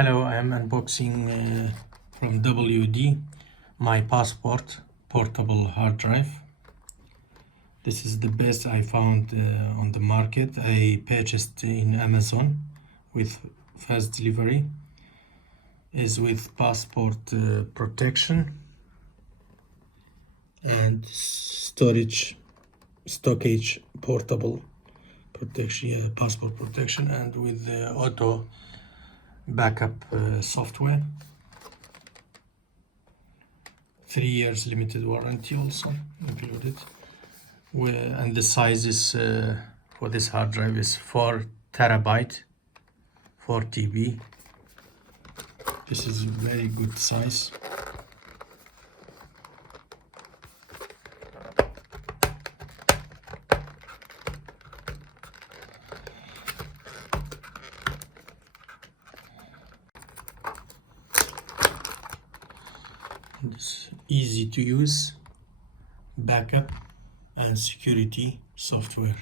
Hello, I am unboxing from WD my passport portable hard drive. This is the best I found on the market. I purchased in Amazon with fast delivery. Is with passport protection and stockage portable protection, passport protection, and with auto backup software. 3 years limited warranty also included. And the sizes for this hard drive is 4 terabyte, 4 TB. This is a very good size. It's easy to use backup and security software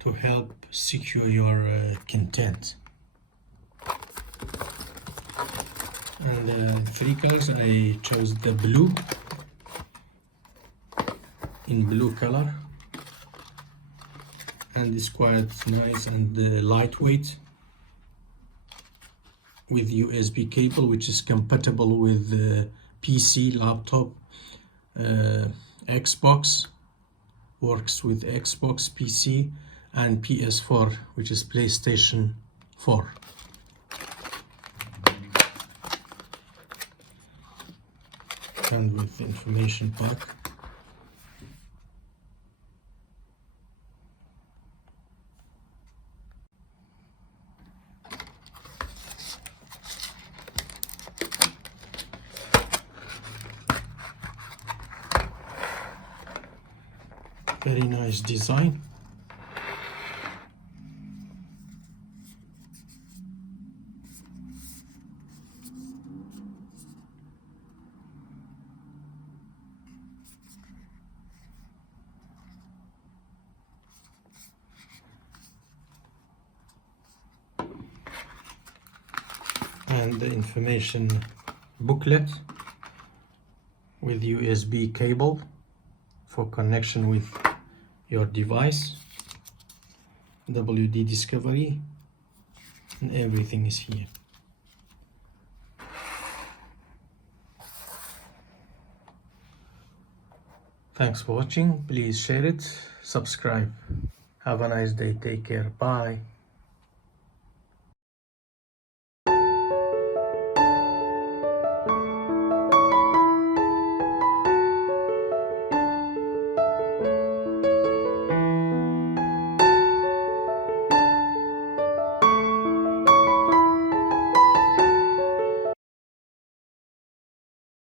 to help secure your content. And 3 colors, I chose the blue, in blue color, and it's quite nice and lightweight, with USB cable which is compatible with PC, laptop, Xbox, works with Xbox, PC, and PS4, which is PlayStation 4. And with information pack. Very nice design. And the information booklet with USB cable for connection with your device, WD Discovery, and everything is here. Thanks for watching. Please share it, subscribe. Have a nice day. Take care. Bye.